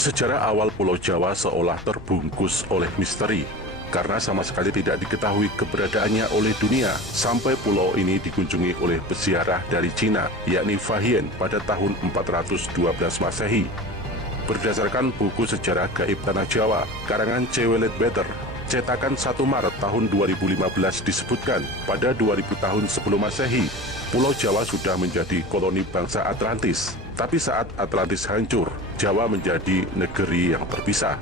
Sejarah awal Pulau Jawa seolah terbungkus oleh misteri, karena sama sekali tidak diketahui keberadaannya oleh dunia sampai pulau ini dikunjungi oleh peziarah dari Cina, yakni Fahian pada tahun 412 Masehi. Berdasarkan buku Sejarah Gaib Tanah Jawa, karangan C. W. Leadbeater, cetakan 1 Maret tahun 2015 disebutkan, pada 2000 tahun sebelum Masehi, Pulau Jawa sudah menjadi koloni bangsa Atlantis. Tapi saat Atlantis hancur, Jawa menjadi negeri yang terpisah.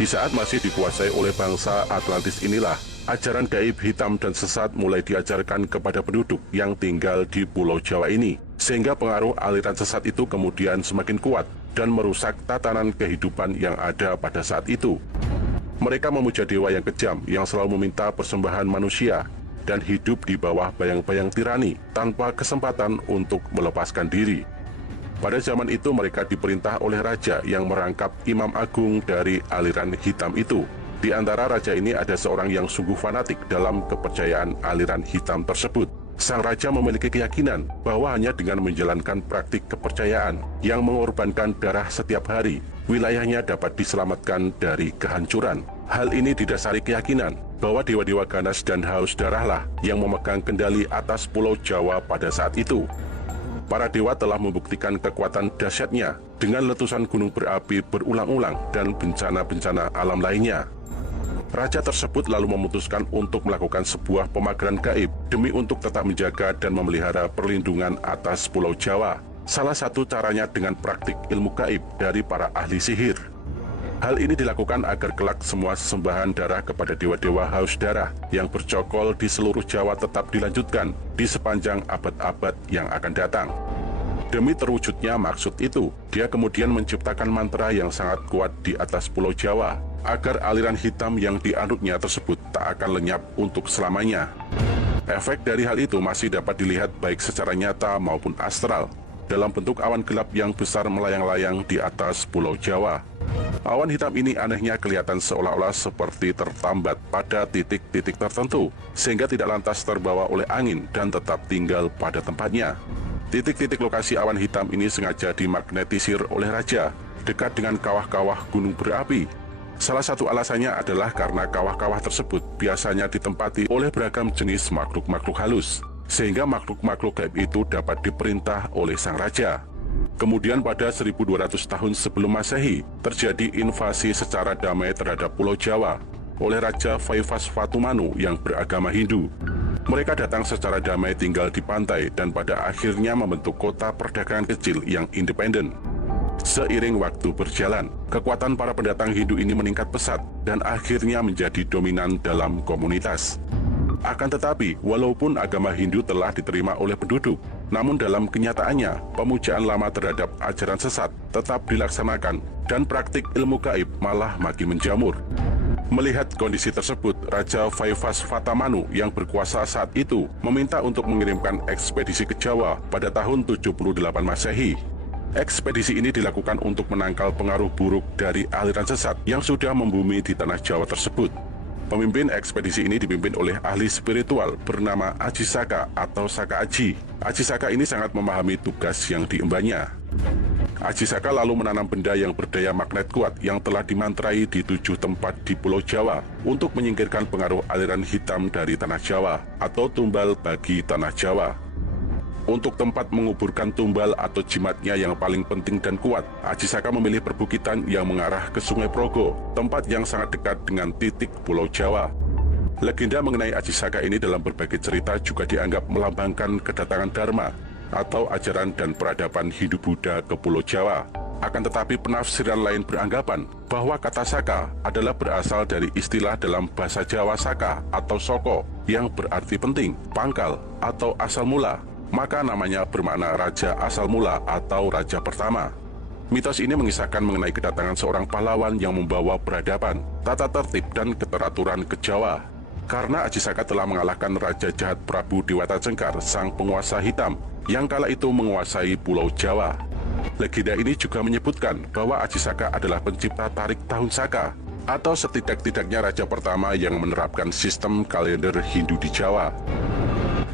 Di saat masih dikuasai oleh bangsa Atlantis inilah, ajaran gaib hitam dan sesat mulai diajarkan kepada penduduk yang tinggal di Pulau Jawa ini. Sehingga pengaruh aliran sesat itu kemudian semakin kuat dan merusak tatanan kehidupan yang ada pada saat itu. Mereka memuja dewa yang kejam yang selalu meminta persembahan manusia dan hidup di bawah bayang-bayang tirani tanpa kesempatan untuk melepaskan diri. Pada zaman itu mereka diperintah oleh raja yang merangkap imam agung dari aliran hitam itu. Di antara raja ini ada seorang yang sungguh fanatik dalam kepercayaan aliran hitam tersebut. Sang raja memiliki keyakinan bahwa hanya dengan menjalankan praktik kepercayaan yang mengorbankan darah setiap hari, wilayahnya dapat diselamatkan dari kehancuran. Hal ini didasari keyakinan bahwa dewa-dewa ganas dan haus darahlah yang memegang kendali atas Pulau Jawa pada saat itu. Para dewa telah membuktikan kekuatan dahsyatnya dengan letusan gunung berapi berulang-ulang dan bencana-bencana alam lainnya. Raja tersebut lalu memutuskan untuk melakukan sebuah pemageran gaib demi untuk tetap menjaga dan memelihara perlindungan atas Pulau Jawa. Salah satu caranya dengan praktik ilmu gaib dari para ahli sihir. Hal ini dilakukan agar kelak semua sesembahan darah kepada dewa-dewa haus darah yang bercokol di seluruh Jawa tetap dilanjutkan di sepanjang abad-abad yang akan datang. Demi terwujudnya maksud itu, dia kemudian menciptakan mantra yang sangat kuat di atas Pulau Jawa, agar aliran hitam yang dianutnya tersebut tak akan lenyap untuk selamanya. Efek dari hal itu masih dapat dilihat baik secara nyata maupun astral, dalam bentuk awan gelap yang besar melayang-layang di atas Pulau Jawa. Awan hitam ini anehnya kelihatan seolah-olah seperti tertambat pada titik-titik tertentu, sehingga tidak lantas terbawa oleh angin dan tetap tinggal pada tempatnya. Titik-titik lokasi awan hitam ini sengaja dimagnetisir oleh raja, dekat dengan kawah-kawah gunung berapi. Salah satu alasannya adalah karena kawah-kawah tersebut biasanya ditempati oleh beragam jenis makhluk-makhluk halus, sehingga makhluk-makhluk gaib itu dapat diperintah oleh sang raja. Kemudian pada 1200 tahun sebelum Masehi, terjadi invasi secara damai terhadap Pulau Jawa oleh Raja Vaivasvatumanu yang beragama Hindu. Mereka datang secara damai tinggal di pantai dan pada akhirnya membentuk kota perdagangan kecil yang independen. Seiring waktu berjalan, kekuatan para pendatang Hindu ini meningkat pesat dan akhirnya menjadi dominan dalam komunitas. Akan tetapi, walaupun agama Hindu telah diterima oleh penduduk, namun dalam kenyataannya, pemujaan lama terhadap ajaran sesat tetap dilaksanakan dan praktik ilmu gaib malah makin menjamur. Melihat kondisi tersebut, Raja Vaivasvatamanu yang berkuasa saat itu meminta untuk mengirimkan ekspedisi ke Jawa pada tahun 78 Masehi. Ekspedisi ini dilakukan untuk menangkal pengaruh buruk dari aliran sesat yang sudah membumi di tanah Jawa tersebut. Pemimpin ekspedisi ini dipimpin oleh ahli spiritual bernama Aji Saka atau Saka Aji. Aji Saka ini sangat memahami tugas yang diembannya. Aji Saka lalu menanam benda yang berdaya magnet kuat yang telah dimantrai di 7 tempat di Pulau Jawa untuk menyingkirkan pengaruh aliran hitam dari tanah Jawa atau tumbal bagi tanah Jawa. Untuk tempat menguburkan tumbal atau jimatnya yang paling penting dan kuat, Aji Saka memilih perbukitan yang mengarah ke Sungai Progo, tempat yang sangat dekat dengan titik Pulau Jawa. Legenda mengenai Aji Saka ini dalam berbagai cerita juga dianggap melambangkan kedatangan Dharma atau ajaran dan peradaban Hindu-Buddha ke Pulau Jawa. Akan tetapi penafsiran lain beranggapan bahwa kata Saka adalah berasal dari istilah dalam bahasa Jawa Saka atau Soko yang berarti penting, pangkal, atau asal mula. Maka namanya bermakna Raja Asal Mula atau Raja Pertama. Mitos ini mengisahkan mengenai kedatangan seorang pahlawan yang membawa peradaban, tata tertib, dan keteraturan ke Jawa. Karena Aji Saka telah mengalahkan Raja Jahat Prabu Dewata Cengkar, sang penguasa hitam, yang kala itu menguasai Pulau Jawa. Legenda ini juga menyebutkan bahwa Aji Saka adalah pencipta Tarik Tahun Saka, atau setidak-tidaknya raja pertama yang menerapkan sistem kalender Hindu di Jawa.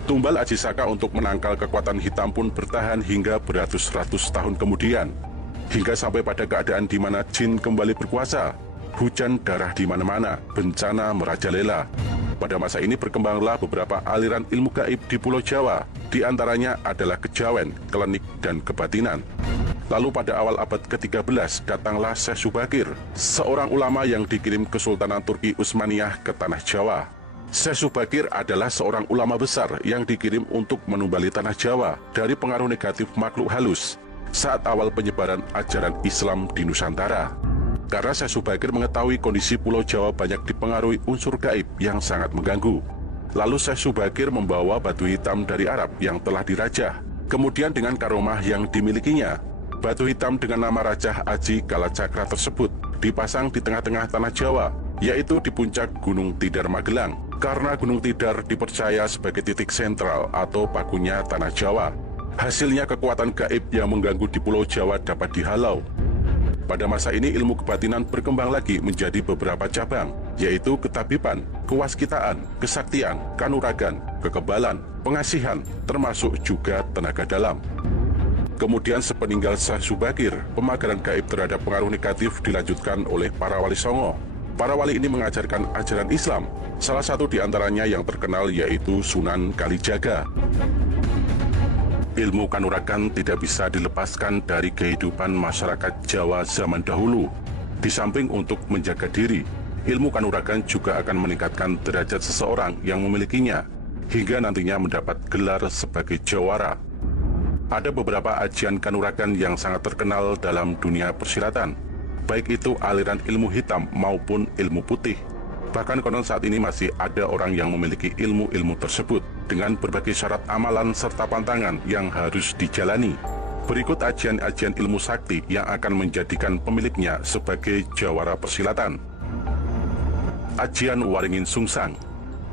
Tumbal Aji Saka untuk menangkal kekuatan hitam pun bertahan hingga beratus-ratus tahun kemudian. hingga sampai pada keadaan di mana jin kembali berkuasa. Hujan darah di mana-mana, bencana merajalela. Pada masa ini berkembanglah beberapa aliran ilmu gaib di Pulau Jawa, di antaranya adalah kejawen, klenik, dan kebatinan. Lalu pada awal abad ke-13 datanglah Syekh Subakir, seorang ulama yang dikirim Kesultanan Turki Utsmaniyah ke Tanah Jawa. Syekh Subakir adalah seorang ulama besar yang dikirim untuk menumbali Tanah Jawa dari pengaruh negatif makhluk halus saat awal penyebaran ajaran Islam di Nusantara. Karena Syekh Subakir mengetahui kondisi Pulau Jawa banyak dipengaruhi unsur gaib yang sangat mengganggu. Lalu Syekh Subakir membawa batu hitam dari Arab yang telah dirajah. Kemudian dengan karomah yang dimilikinya, batu hitam dengan nama Rajah Aji Kalacakra tersebut dipasang di tengah-tengah Tanah Jawa, yaitu di puncak Gunung Tidar Magelang. Karena Gunung Tidar dipercaya sebagai titik sentral atau pakunya Tanah Jawa. Hasilnya kekuatan gaib yang mengganggu di Pulau Jawa dapat dihalau. Pada masa ini ilmu kebatinan berkembang lagi menjadi beberapa cabang, yaitu ketabiban, kewaskitaan, kesaktian, kanuragan, kekebalan, pengasihan, termasuk juga tenaga dalam. Kemudian sepeninggal Syekh Subakir, pemagaran gaib terhadap pengaruh negatif dilanjutkan oleh para wali songo. Para wali ini mengajarkan ajaran Islam, salah satu di antaranya yang terkenal yaitu Sunan Kalijaga. Ilmu kanuragan tidak bisa dilepaskan dari kehidupan masyarakat Jawa zaman dahulu. Di samping untuk menjaga diri, ilmu kanuragan juga akan meningkatkan derajat seseorang yang memilikinya, hingga nantinya mendapat gelar sebagai jawara. Ada beberapa ajian kanuragan yang sangat terkenal dalam dunia persilatan, baik itu aliran ilmu hitam maupun ilmu putih. Bahkan konon saat ini masih ada orang yang memiliki ilmu-ilmu tersebut dengan berbagai syarat amalan serta pantangan yang harus dijalani. Berikut ajian-ajian ilmu sakti yang akan menjadikan pemiliknya sebagai jawara persilatan. Ajian Waringin Sungsang.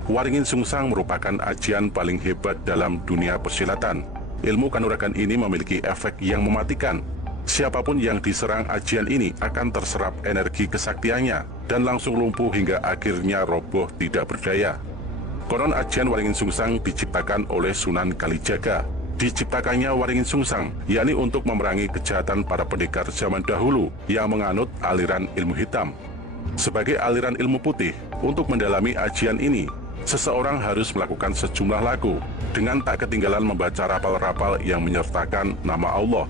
Waringin Sungsang merupakan ajian paling hebat dalam dunia persilatan. Ilmu kanuragan ini memiliki efek yang mematikan. Siapapun yang diserang ajian ini akan terserap energi kesaktiannya dan langsung lumpuh hingga akhirnya roboh tidak berdaya. Konon ajian Waringin Sungsang diciptakan oleh Sunan Kalijaga. Diciptakannya Waringin Sungsang, yakni untuk memerangi kejahatan para pendekar zaman dahulu yang menganut aliran ilmu hitam. Sebagai aliran ilmu putih, untuk mendalami ajian ini, seseorang harus melakukan sejumlah laku dengan tak ketinggalan membaca rapal-rapal yang menyertakan nama Allah.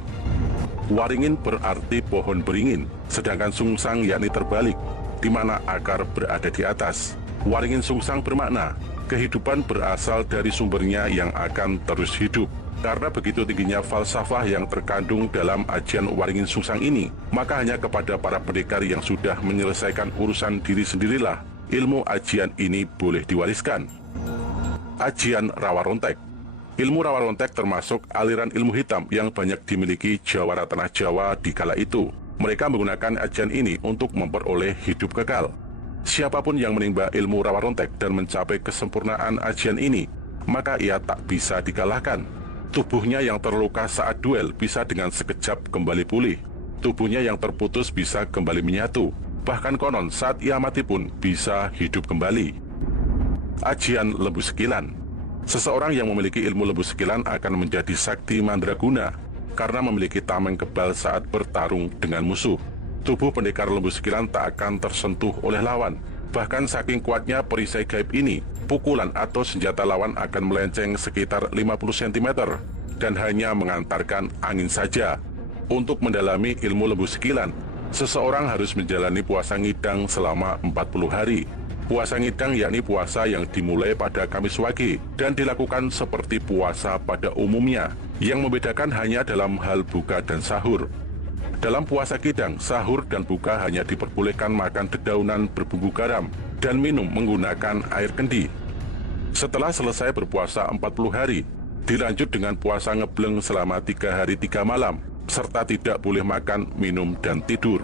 Waringin berarti pohon beringin, sedangkan sungsang yakni terbalik, di mana akar berada di atas. Waringin Sungsang bermakna, kehidupan berasal dari sumbernya yang akan terus hidup. Karena begitu tingginya falsafah yang terkandung dalam ajian Waringin Sungsang ini, maka hanya kepada para pendekar yang sudah menyelesaikan urusan diri sendirilah ilmu ajian ini boleh diwariskan. Ajian Rawarontek. Ilmu Rawarontek termasuk aliran ilmu hitam yang banyak dimiliki jawara Tanah Jawa di kala itu. Mereka menggunakan ajian ini untuk memperoleh hidup kekal. Siapapun yang menimba ilmu Rawarontek dan mencapai kesempurnaan ajian ini, maka ia tak bisa dikalahkan. Tubuhnya yang terluka saat duel bisa dengan sekejap kembali pulih. Tubuhnya yang terputus bisa kembali menyatu. Bahkan konon saat ia mati pun bisa hidup kembali. Ajian Lembu Sekilan. Seseorang yang memiliki ilmu lembu sekilan akan menjadi sakti mandraguna karena memiliki tameng kebal saat bertarung dengan musuh. Tubuh pendekar lembu sekilan tak akan tersentuh oleh lawan. Bahkan saking kuatnya perisai gaib ini, pukulan atau senjata lawan akan melenceng sekitar 50 cm dan hanya mengantarkan angin saja. Untuk mendalami ilmu lembu sekilan, seseorang harus menjalani puasa ngidang selama 40 hari. Puasa ngidang yakni puasa yang dimulai pada Kamis Wage dan dilakukan seperti puasa pada umumnya. Yang membedakan hanya dalam hal buka dan sahur. Dalam puasa ngidang, sahur dan buka hanya diperbolehkan makan dedaunan berbumbu garam dan minum menggunakan air kendi. Setelah selesai berpuasa 40 hari, dilanjut dengan puasa ngebleng selama 3 hari 3 malam, serta tidak boleh makan, minum, dan tidur.